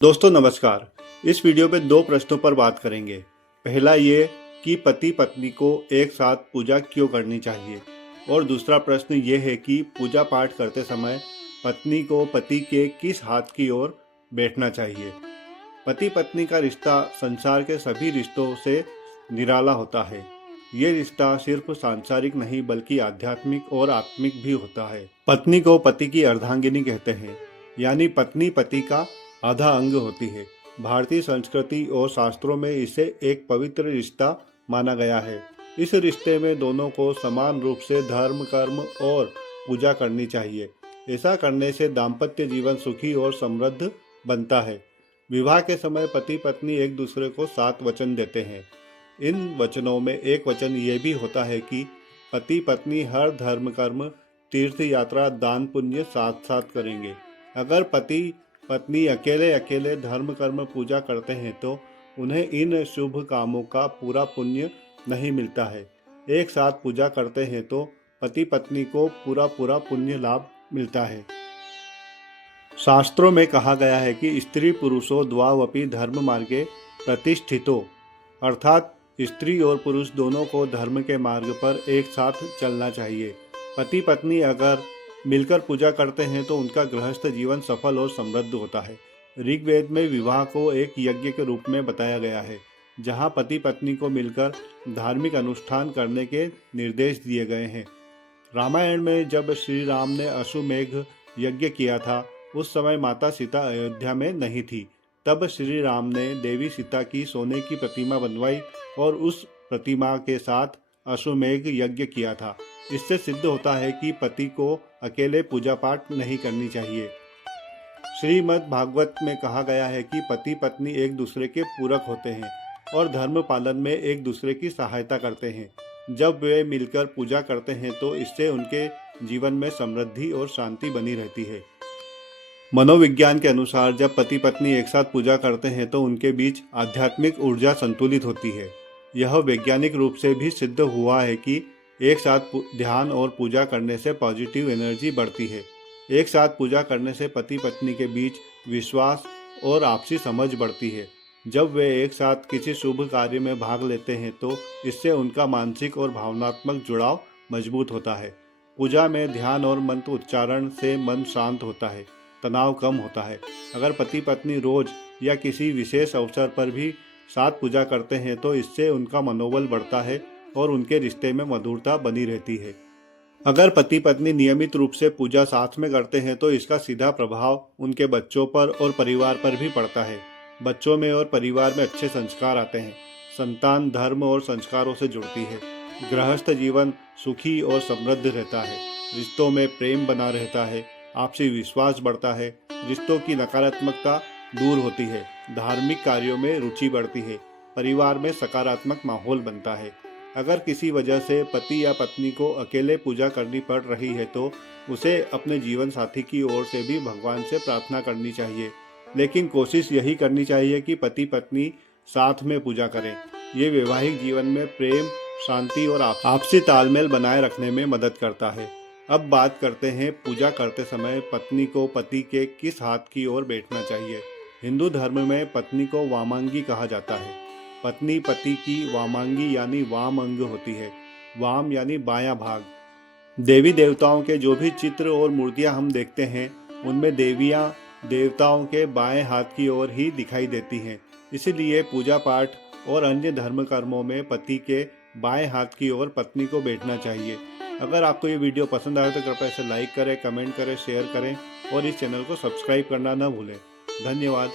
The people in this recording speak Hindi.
दोस्तों नमस्कार। इस वीडियो में दो प्रश्नों पर बात करेंगे। पहला ये कि पति पत्नी को एक साथ पूजा क्यों करनी चाहिए, और दूसरा प्रश्न ये है कि पूजा पाठ करते समय पत्नी को पति के किस हाथ की ओर बैठना चाहिए। पति पत्नी का रिश्ता संसार के सभी रिश्तों से निराला होता है। ये रिश्ता सिर्फ सांसारिक नहीं बल्कि आध्यात्मिक और आत्मिक भी होता है। पत्नी को पति की अर्धांगिनी कहते हैं, यानी पत्नी पति का आधा अंग होती है। भारतीय संस्कृति और शास्त्रों में इसे एक पवित्र रिश्ता माना गया है। इस रिश्ते में दोनों को समान रूप से धर्म, कर्म और पूजा करनी चाहिए। ऐसा करने से दाम्पत्य जीवन सुखी और समृद्ध बनता है। विवाह के समय पति पत्नी एक दूसरे को 7 वचन देते हैं। इन वचनों में एक वचन ये भी होता है कि पति पत्नी हर धर्म, कर्म, तीर्थ यात्रा, दान पुण्य साथ साथ करेंगे। अगर पति पत्नी अकेले अकेले धर्म, कर्म, पूजा करते हैं तो उन्हें इन शुभ कामों का पूरा पुण्य नहीं मिलता है। एक साथ पूजा करते हैं तो पति पत्नी को पूरा पुण्य लाभ मिलता है। शास्त्रों में कहा गया है कि स्त्री पुरुषो द्वावपि धर्म मार्गे प्रतिष्ठितो, अर्थात स्त्री और पुरुष दोनों को धर्म के मार्ग पर एक साथ चलना चाहिए। पति पत्नी अगर मिलकर पूजा करते हैं तो उनका गृहस्थ जीवन सफल और समृद्ध होता है। ऋग्वेद में विवाह को एक यज्ञ के रूप में बताया गया है, जहां पति पत्नी को मिलकर धार्मिक अनुष्ठान करने के निर्देश दिए गए हैं। रामायण में जब श्री राम ने अश्वमेध यज्ञ किया था, उस समय माता सीता अयोध्या में नहीं थी। तब श्री राम ने देवी सीता की सोने की प्रतिमा बनवाई और उस प्रतिमा के साथ अश्वमेध यज्ञ किया था। इससे सिद्ध होता है कि पति को अकेले पूजा पाठ नहीं करनी चाहिए। श्रीमद् भागवत में कहा गया है कि पति पत्नी एक दूसरे के पूरक होते हैं और धर्म पालन में एक दूसरे की सहायता करते हैं। जब वे मिलकर पूजा करते हैं तो इससे उनके जीवन में समृद्धि और शांति बनी रहती है। मनोविज्ञान के अनुसार जब पति पत्नी एक साथ पूजा करते हैं तो उनके बीच आध्यात्मिक ऊर्जा संतुलित होती है। यह वैज्ञानिक रूप से भी सिद्ध हुआ है कि एक साथ ध्यान और पूजा करने से पॉजिटिव एनर्जी बढ़ती है। एक साथ पूजा करने से पति पत्नी के बीच विश्वास और आपसी समझ बढ़ती है। जब वे एक साथ किसी शुभ कार्य में भाग लेते हैं तो इससे उनका मानसिक और भावनात्मक जुड़ाव मजबूत होता है। पूजा में ध्यान और मंत्र उच्चारण से मन शांत होता है, तनाव कम होता है। अगर पति पत्नी रोज या किसी विशेष अवसर पर भी साथ पूजा करते हैं तो इससे उनका मनोबल बढ़ता है और उनके रिश्ते में मधुरता बनी रहती है। अगर पति पत्नी नियमित रूप से पूजा साथ में करते हैं तो इसका सीधा प्रभाव उनके बच्चों पर और परिवार पर भी पड़ता है। बच्चों में और परिवार में अच्छे संस्कार आते हैं। संतान धर्म और संस्कारों से जुड़ती है। गृहस्थ जीवन सुखी और समृद्ध रहता है। रिश्तों में प्रेम बना रहता है। आपसी विश्वास बढ़ता है। रिश्तों की नकारात्मकता दूर होती है। धार्मिक कार्यों में रुचि बढ़ती है। परिवार में सकारात्मक माहौल बनता है। अगर किसी वजह से पति या पत्नी को अकेले पूजा करनी पड़ रही है तो उसे अपने जीवन साथी की ओर से भी भगवान से प्रार्थना करनी चाहिए, लेकिन कोशिश यही करनी चाहिए कि पति पत्नी साथ में पूजा करें। ये वैवाहिक जीवन में प्रेम, शांति और आपसी तालमेल बनाए रखने में मदद करता है। अब बात करते हैं पूजा करते समय पत्नी को पति के किस हाथ की ओर बैठना चाहिए। हिंदू धर्म में पत्नी को वामांगी कहा जाता है। पत्नी पति की वामांगी यानी वाम अंग होती है। वाम यानी बायां भाग। देवी देवताओं के जो भी चित्र और मूर्तियां हम देखते हैं उनमें देवियां देवताओं के बाएं हाथ की ओर ही दिखाई देती हैं। इसीलिए पूजा पाठ और अन्य धर्म कर्मों में पति के बाएं हाथ की ओर पत्नी को बैठना चाहिए। अगर आपको ये वीडियो पसंद आए तो कृपया इसे लाइक करें, कमेंट करें, शेयर करें और इस चैनल को सब्सक्राइब करना न भूलें। धन्यवाद।